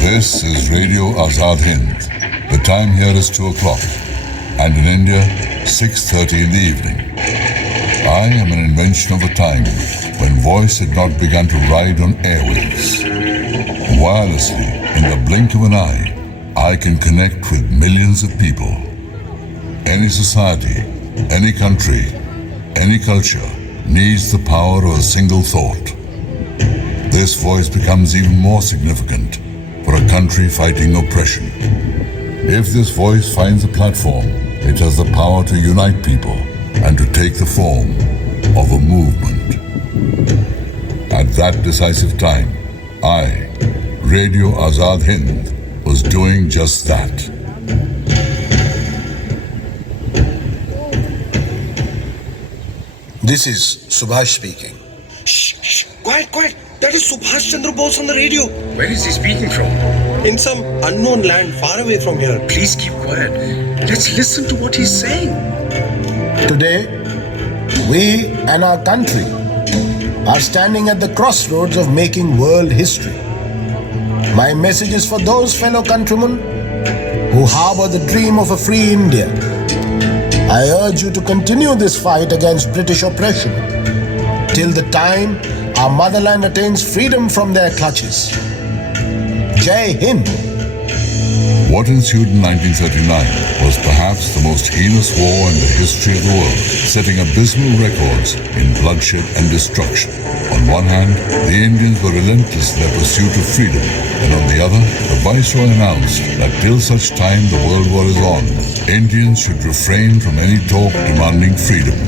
This is Radio Azad Hind. The time here is 2 o'clock, and in India, 6:30 in the evening. I am an invention of a time when voice had not begun to ride on airwaves. Wirelessly, in the blink of an eye, I can connect with millions of people. Any society, any country, any culture needs the power of a single thought. This voice becomes even more significant for a country fighting oppression. If this voice finds a platform, it has the power to unite people and to take the form of a movement. At that decisive time, I, Radio Azad Hind, was doing just that. This is Subhash speaking. Shh, quiet. That is Subhash Chandra Bose on the radio. Where is he speaking from? In some unknown land far away from here. Please keep quiet. Let's listen to what he's saying. Today, we and our country are standing at the crossroads of making world history. My message is for those fellow countrymen who harbor the dream of a free India. I urge you to continue this fight against British oppression till the time our motherland attains freedom from their clutches. Jai Hind. What ensued in 1939 was perhaps the most heinous war in the history of the world, setting abysmal records in bloodshed and destruction. On one hand, the Indians were relentless in their pursuit of freedom, and on the other, the Viceroy announced that till such time the World War is on, Indians should refrain from any talk demanding freedom.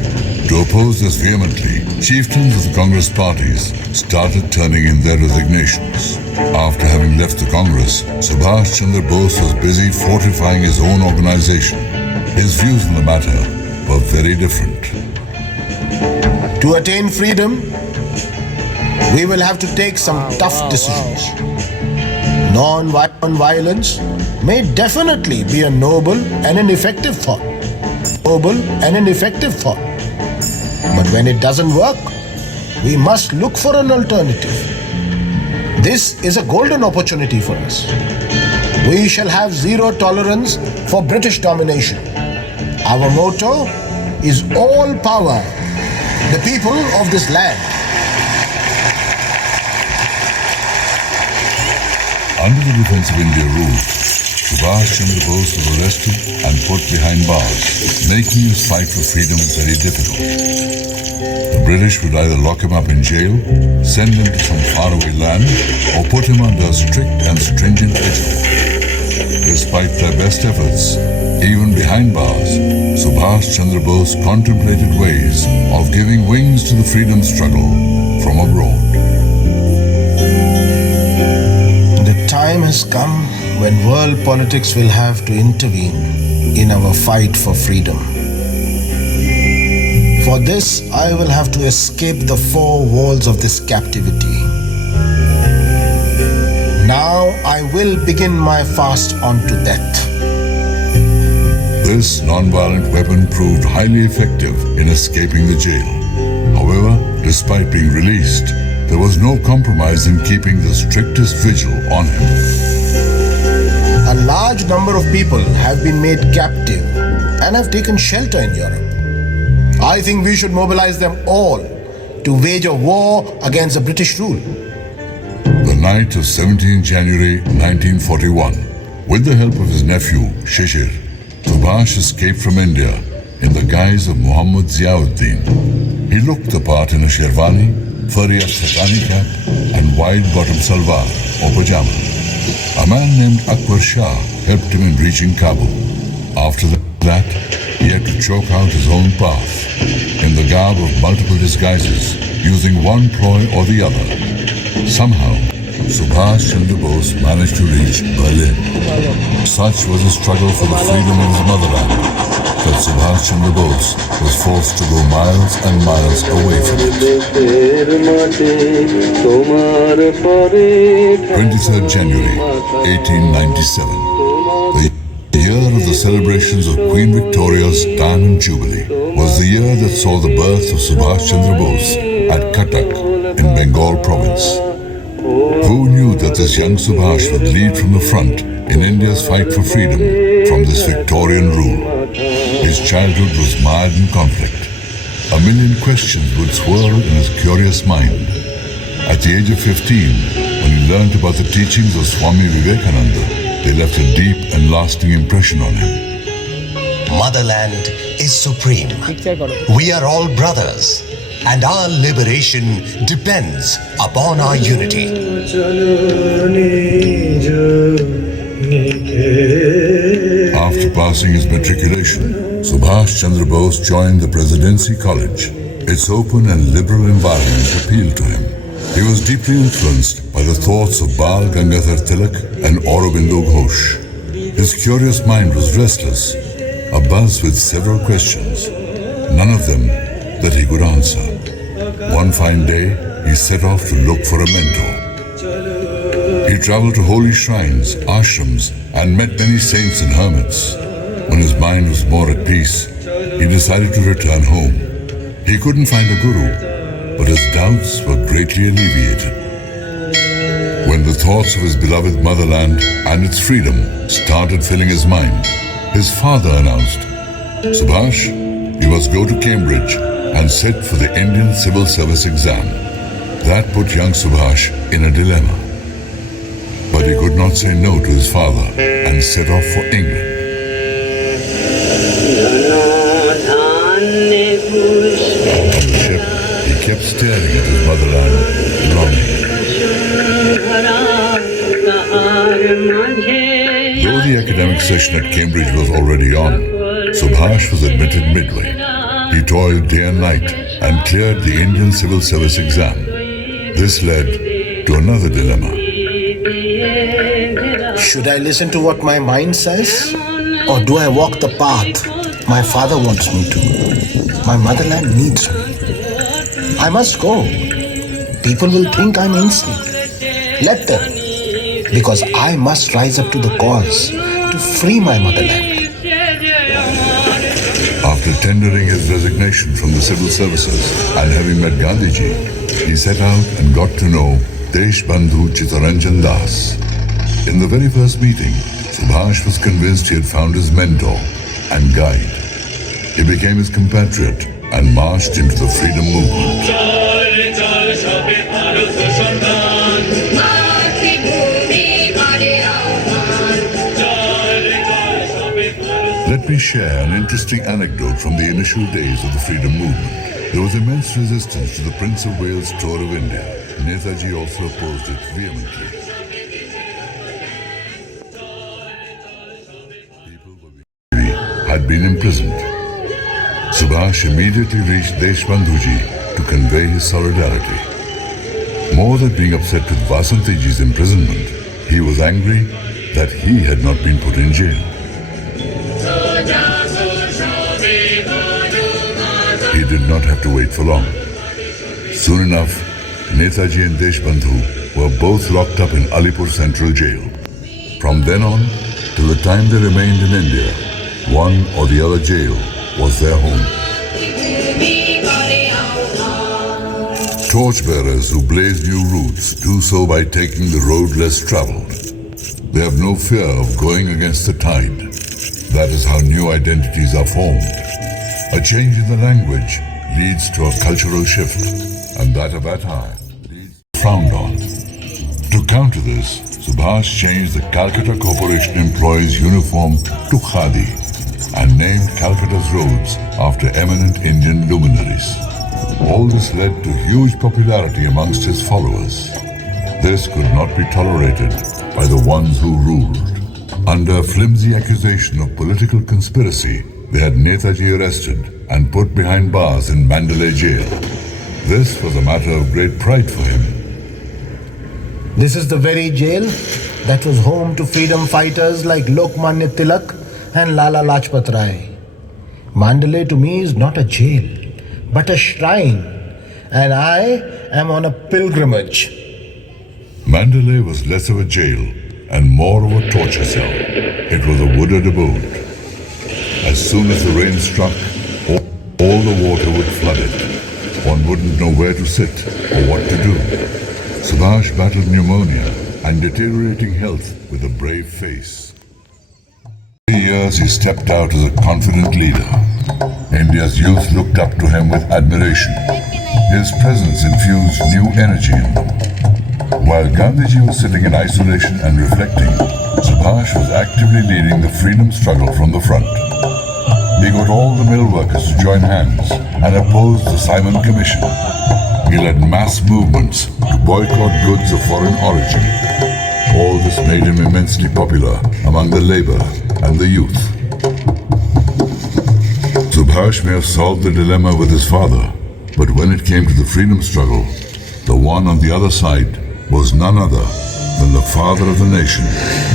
To oppose this vehemently, chieftains of the Congress parties started turning in their resignations. After having left the Congress, Subhash Chandra Bose was busy fortifying his own organization. His views on the matter were very different. To attain freedom, we will have to take some tough decisions. Non-violence may definitely be a noble and an effective thought. But when it doesn't work, we must look for an alternative. This is a golden opportunity for us. We shall have zero tolerance for British domination. Our motto is all power, the people of this land. Under the Defense of India rule, Subhash Chandra Bose was arrested and put behind bars, making his fight for freedom very difficult. The British would either lock him up in jail, send him to some faraway land, or put him under a strict and stringent vigil. Despite their best efforts, even behind bars, Subhash Chandra Bose contemplated ways of giving wings to the freedom struggle from abroad. The time has come when world politics will have to intervene in our fight for freedom. For this, I will have to escape the four walls of this captivity. Now I will begin my fast unto death. This non-violent weapon proved highly effective in escaping the jail. However, despite being released, there was no compromise in keeping the strictest vigil on him. A large number of people have been made captive and have taken shelter in Europe. I think we should mobilize them all to wage a war against the British rule. The night of 17 January 1941, with the help of his nephew, Shishir, Subhash escaped from India in the guise of Muhammad Ziauddin. He looked the part in a sherwani, furry Astrakani cap, and wide-bottom salwar or pajama. A man named Akbar Shah helped him in reaching Kabul. After that, he had to chalk out his own path in the garb of multiple disguises, using one ploy or the other. Somehow, Subhash Chandra Bose managed to reach Berlin. Such was his struggle for the freedom of his motherland. that Subhash Chandra Bose was forced to go miles and miles away from it. 23rd January 1897, the year of the celebrations of Queen Victoria's Diamond Jubilee, was the year that saw the birth of Subhash Chandra Bose at Cuttack in Bengal province. Who knew that this young Subhash would lead from the front in India's fight for freedom from this Victorian rule? His childhood was mired in conflict. A million questions would swirl in his curious mind. At the age of 15, when he learnt about the teachings of Swami Vivekananda, they left a deep and lasting impression on him. Motherland is supreme. We are all brothers, and our liberation depends upon our unity. After passing his matriculation, Subhash Chandra Bose joined the Presidency College. Its open and liberal environment appealed to him. He was deeply influenced by the thoughts of Bal Gangadhar Tilak and Aurobindo Ghosh. His curious mind was restless, abuzz with several questions, none of them that he could answer. One fine day, he set off to look for a mentor. He traveled to holy shrines, ashrams, and met many saints and hermits. When his mind was more at peace, he decided to return home. He couldn't find a guru, but his doubts were greatly alleviated. When the thoughts of his beloved motherland and its freedom started filling his mind, his father announced, "Subhash, you must go to Cambridge and sit for the Indian Civil Service exam." That put young Subhash in a dilemma. But he could not say no to his father and set off for England. On the ship, he kept staring at his motherland, longing. Though the academic session at Cambridge was already on, Subhash was admitted midway. He toiled day and night and cleared the Indian Civil Service exam. This led to another dilemma. Should I listen to what my mind says? Or do I walk the path my father wants me to? My motherland needs me. I must go. People will think I'm insane. Let them. Because I must rise up to the cause to free my motherland. After tendering his resignation from the civil services and having met Gandhiji, he set out and got to know Deshbandhu Chittaranjan Das. In the very first meeting, Subhash was convinced he had found his mentor and guide. He became his compatriot and marched into the freedom movement. Let me share an interesting anecdote from the initial days of the freedom movement. There was immense resistance to the Prince of Wales' tour of India. Netaji also opposed it vehemently. Had been imprisoned. Subhash immediately reached Deshbandhuji to convey his solidarity. More than being upset with Vasantiji's imprisonment, he was angry that he had not been put in jail. He did not have to wait for long. Soon enough, Netaji and Deshbandhu were both locked up in Alipur Central Jail. From then on, till the time they remained in India, one or the other jail was their home. Torchbearers who blaze new routes do so by taking the road less traveled. They have no fear of going against the tide. That is how new identities are formed. A change in the language leads to a cultural shift, and that of attire leads frowned on. To counter this, Subhash changed the Calcutta Corporation employees' uniform to khadi and named Calcutta's roads after eminent Indian luminaries. All this led to huge popularity amongst his followers. This could not be tolerated by the ones who ruled. Under a flimsy accusation of political conspiracy, they had Netaji arrested and put behind bars in Mandalay jail. This was a matter of great pride for him. This is the very jail that was home to freedom fighters like Lokmanya Tilak and Lala Lajpat Rai. Mandalay to me is not a jail, but a shrine, and I am on a pilgrimage. Mandalay was less of a jail and more of a torture cell. It was a wooded abode. As soon as the rain struck, all the water would flood it. One wouldn't know where to sit or what to do. Subhash battled pneumonia and deteriorating health with a brave face. For years he stepped out as a confident leader. India's youth looked up to him with admiration. His presence infused new energy in them. While Gandhiji was sitting in isolation and reflecting, Subhash was actively leading the freedom struggle from the front. He got all the mill workers to join hands and oppose the Simon Commission. He led mass movements to boycott goods of foreign origin. All this made him immensely popular among the labor and the youth. Subhash may have solved the dilemma with his father, but when it came to the freedom struggle, the one on the other side was none other than the father of the nation,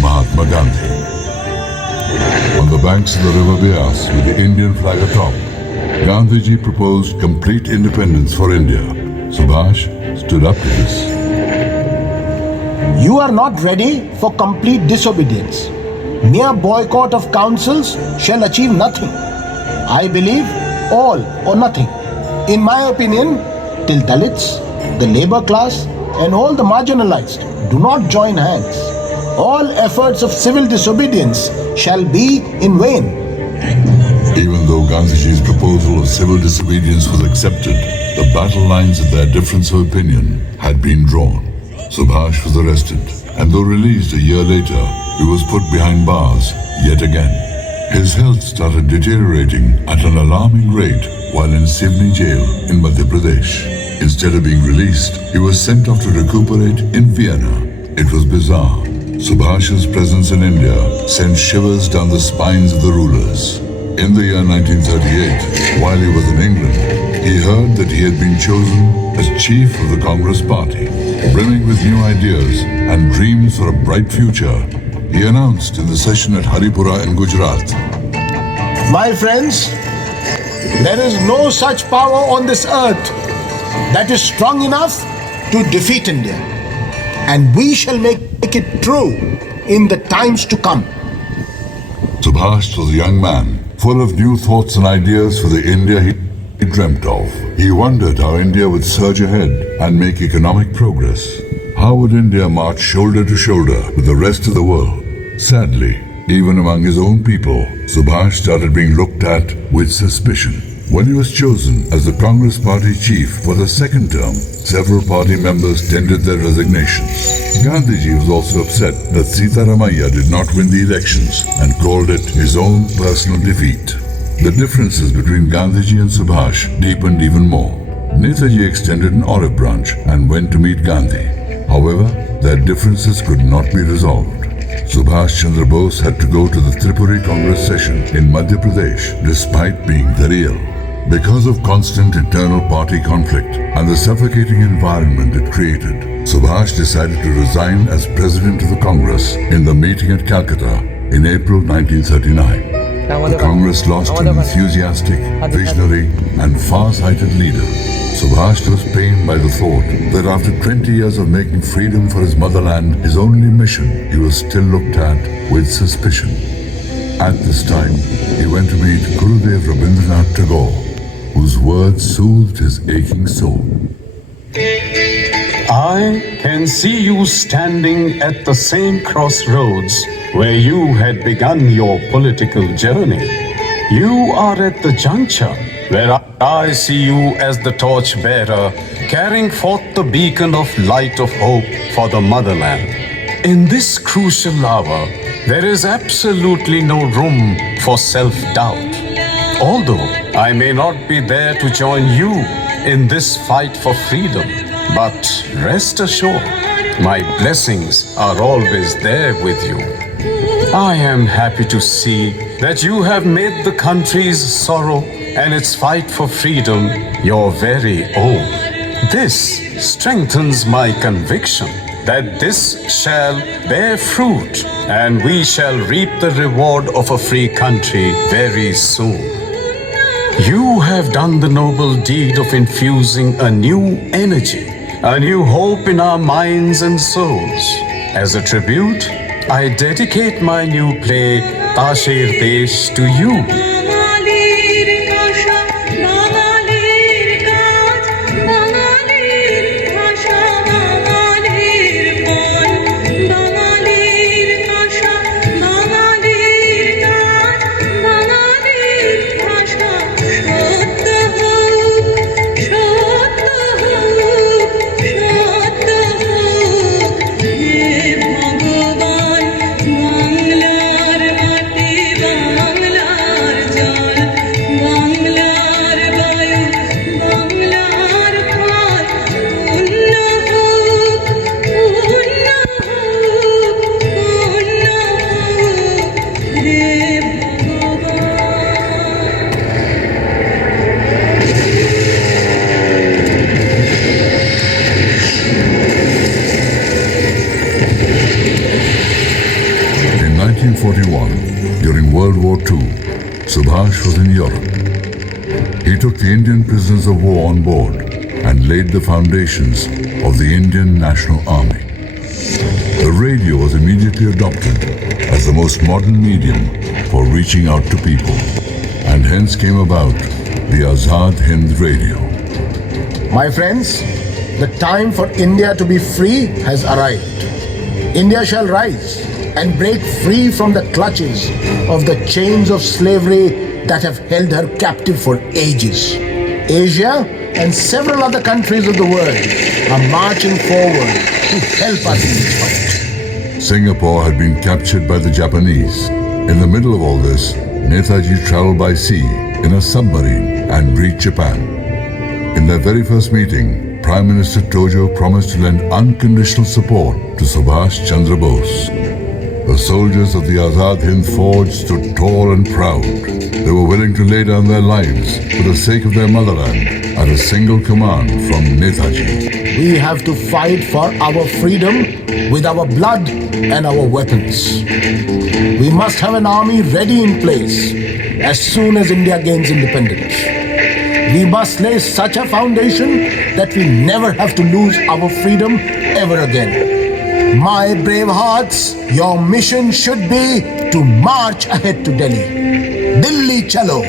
Mahatma Gandhi. On the banks of the river Beas, with the Indian flag atop, Gandhiji proposed complete independence for India. Subhash stood up to this. You are not ready for complete disobedience. Mere boycott of councils shall achieve nothing. I believe all or nothing. In my opinion, till Dalits, the labor class, and all the marginalized do not join hands, all efforts of civil disobedience shall be in vain. Even though Gandhiji's proposal of civil disobedience was accepted, the battle lines of their difference of opinion had been drawn. Subhash was arrested, and though released a year later, he was put behind bars yet again. His health started deteriorating at an alarming rate while in Sivni jail in Madhya Pradesh. Instead of being released, he was sent off to recuperate in Vienna. It was bizarre. Subhash's presence in India sent shivers down the spines of the rulers. In the year 1938, while he was in England, he heard that he had been chosen as chief of the Congress Party. Brimming with new ideas and dreams for a bright future, he announced in the session at Haripura in Gujarat, My friends, there is no such power on this earth that is strong enough to defeat India. And we shall make it true in the times to come. Subhash was a young man, full of new thoughts and ideas for the India he dreamt of. He wondered how India would surge ahead and make economic progress. How would India march shoulder to shoulder with the rest of the world? Sadly, even among his own people, Subhash started being looked at with suspicion. When he was chosen as the Congress Party chief for the second term, several party members tendered their resignations. Gandhiji was also upset that Sitaramaiah did not win the elections and called it his own personal defeat. The differences between Gandhiji and Subhash deepened even more. Netaji extended an olive branch and went to meet Gandhi. However, their differences could not be resolved. Subhash Chandra Bose had to go to the Tripuri Congress session in Madhya Pradesh despite being very ill. Because of constant internal party conflict and the suffocating environment it created, Subhash decided to resign as president of the Congress in the meeting at Calcutta in April 1939. The Congress lost an enthusiastic, visionary, and far-sighted leader. Subhash was pained by the thought that after 20 years of making freedom for his motherland his only mission, he was still looked at with suspicion. At this time, he went to meet Gurudev Rabindranath Tagore, whose words soothed his aching soul. I can see you standing at the same crossroads where you had begun your political journey. You are at the juncture where I see you as the torchbearer, carrying forth the beacon of light of hope for the motherland. In this crucial hour, there is absolutely no room for self-doubt. Although I may not be there to join you in this fight for freedom, but rest assured, my blessings are always there with you. I am happy to see that you have made the country's sorrow and its fight for freedom your very own. This strengthens my conviction that this shall bear fruit and we shall reap the reward of a free country very soon. You have done the noble deed of infusing a new energy, a new hope in our minds and souls. As a tribute, I dedicate my new play, Tasher Desh, to you. In 1941, during World War II, Subhash was in Europe. He took the Indian prisoners of war on board and laid the foundations of the Indian National Army. The radio was immediately adopted as the most modern medium for reaching out to people, and hence came about the Azad Hind Radio. My friends, the time for India to be free has arrived. India shall rise and break free from the clutches of the chains of slavery that have held her captive for ages. Asia and several other countries of the world are marching forward to help us in this fight. Singapore had been captured by the Japanese. In the middle of all this, Netaji traveled by sea in a submarine and reached Japan. In their very first meeting, Prime Minister Tojo promised to lend unconditional support to Subhash Chandra Bose. The soldiers of the Azad Hind Forge stood tall and proud. They were willing to lay down their lives for the sake of their motherland at a single command from Netaji. We have to fight for our freedom with our blood and our weapons. We must have an army ready in place as soon as India gains independence. We must lay such a foundation that we never have to lose our freedom ever again. My brave hearts, your mission should be to march ahead to Delhi. Delhi chalo!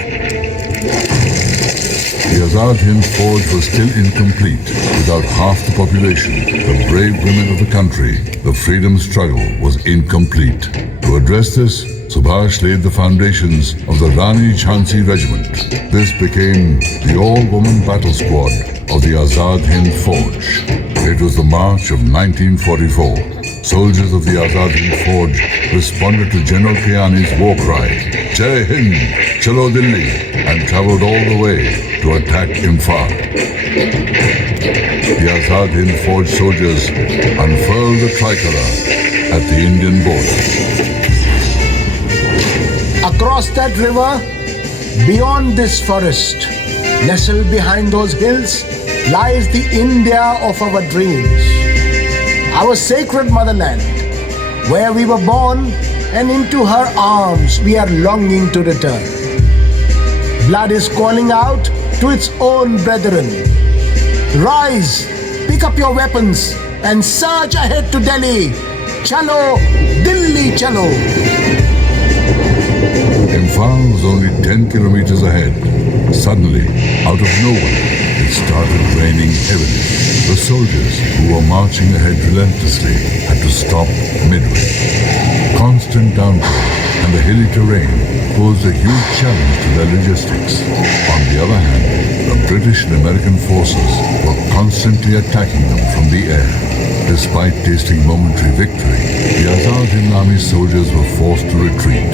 The Azad Hind Forge was still incomplete. Without half the population, the brave women of the country, the freedom struggle was incomplete. To address this, Subhash laid the foundations of the Rani Jhansi Regiment. This became the all-woman battle squad of the Azad Hind Forge. It was the March of 1944. Soldiers of the Azad Hind Forge responded to General Kiani's war cry, Jai Hind, Chalo Delhi, and travelled all the way to attack Imphal. The Azad Hind Forge soldiers unfurled the tricolour at the Indian border. Across that river, beyond this forest, nestled behind those hills, lies the India of our dreams. Our sacred motherland, where we were born, and into her arms we are longing to return. Blood is calling out to its own brethren. Rise, pick up your weapons, and surge ahead to Delhi. Chalo, Delhi chalo. Imphal was only 10 kilometers ahead. Suddenly, out of nowhere, it started raining heavily. The soldiers who were marching ahead relentlessly had to stop midway. Constant downpour and the hilly terrain posed a huge challenge to their logistics. On the other hand, the British and American forces were constantly attacking them from the air. Despite tasting momentary victory, the Azad Hind Army soldiers were forced to retreat.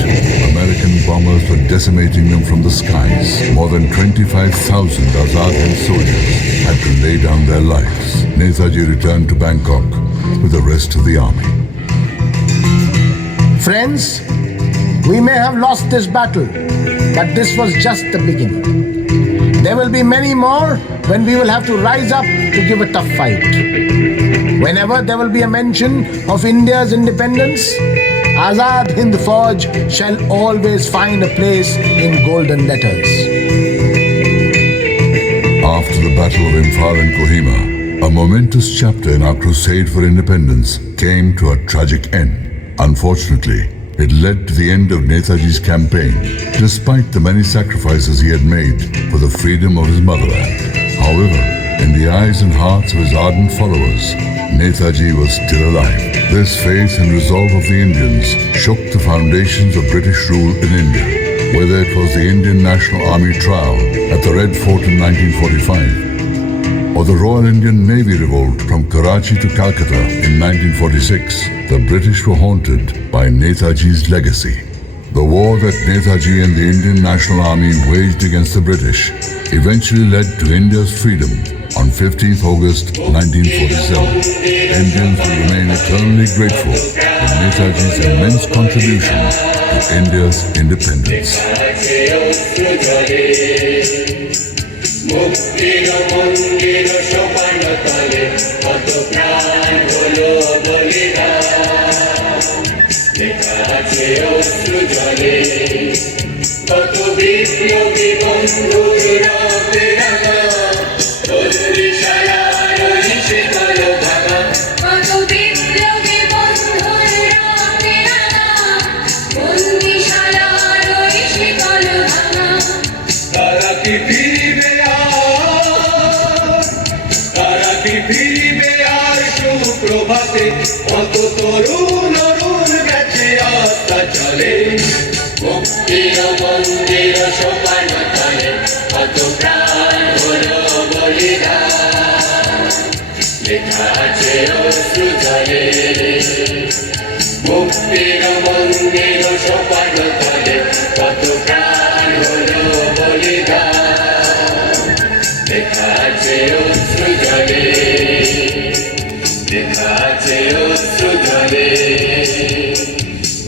American bombers were decimating them from the skies. More than 25,000 Azad Hind soldiers had to lay down their lives. Netaji returned to Bangkok with the rest of the army. Friends, we may have lost this battle, but this was just the beginning. There will be many more when we will have to rise up to give a tough fight. Whenever there will be a mention of India's independence, Azad Hind Forge shall always find a place in golden letters. after the Battle of Imphal and Kohima, a momentous chapter in our crusade for independence came to a tragic end. Unfortunately, it led to the end of Netaji's campaign, despite the many sacrifices he had made for the freedom of his motherland. However, in the eyes and hearts of his ardent followers, Netaji was still alive. This faith and resolve of the Indians shook the foundations of British rule in India, whether it was the Indian National Army trial at the Red Fort in 1945, or the Royal Indian Navy revolt from Karachi to Calcutta in 1946, the British were haunted by Netaji's legacy. The war that Netaji and the Indian National Army waged against the British eventually led to India's freedom on 15th August 1947. Indians will remain eternally grateful for Netaji's immense contribution to India's independence. মুক্তির মন্দির সোপান তলে কত প্রাণ হলো বলিদান লেখা আছে অশ্রু জলে কত বিপ্লবী বন্ধুর রক্তে রাঙা বন্দিশালার শিকল ভাঙা কত বিপ্লবী বন্ধুর রক্তে রাঙা বন্দিশালার শিকল ভাঙা তারা কি ফিরবে আর সুপ্রভাতে কত তরুণ অরুণ গেছে আত্মা চলে মুক্তির মন্দির সোপান তলে কত প্রাণ হলো বলিদান লেখা আছে অশ্রু জলে মুক্তির মন্দির সোপান তলে কত প্রাণ হলো বলিদান লেখা আছে অশ্রু জলে লেখা আছে অশ্রু জলে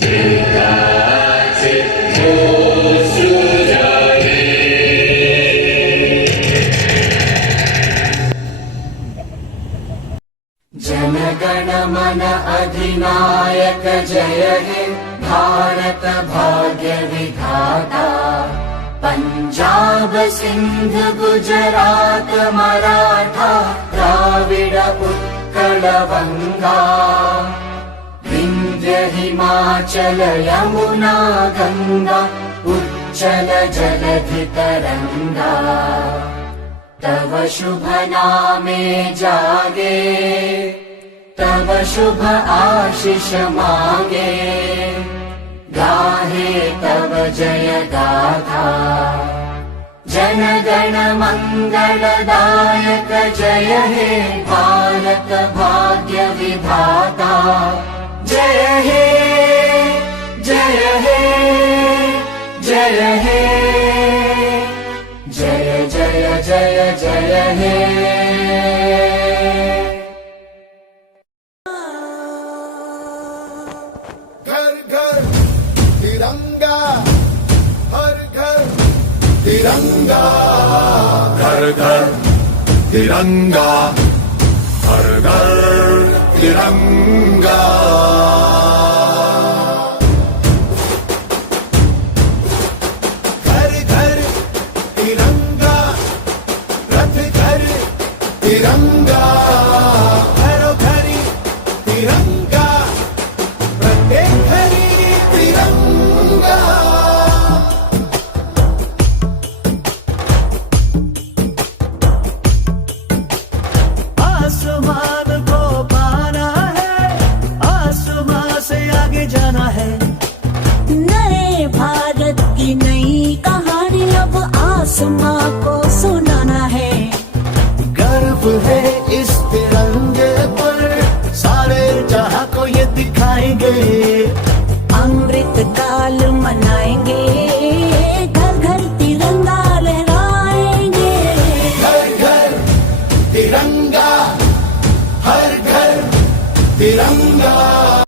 লেখা আছে অশ্রু জলে जनगण मन अधिनायक जय हे भारत भाग्य विधाता पंजाब सिंध गुजरात मराठा द्राविड उत्कल बंगा विंध्य हिमाचल यमुना गंगा उच्चल जलधि तरंगा तव शुभ नामे जागे तव शुभ आशीष मांगे गाहे तव जय गाथा जन गण मंगलदायक जय हे भारत भाग्य विधाता जय हे जय हे जय हे जय जय जय जय हे घर घर तिरंगा हर घर तिरंगा घर घर तिरंगा हर घर तिरंगा घर घर तिरंगा रथ घर तिरंगा घरो घरी तिरंगा प्रत्येक घरी तिरंगा आसमान को पाना है आसमान से आगे जाना है नए भारत की नई कहानी अब आसमां को सुनाना है गर्व है इस तिरंगे पर सारे जहां को ये दिखाएंगे अमृत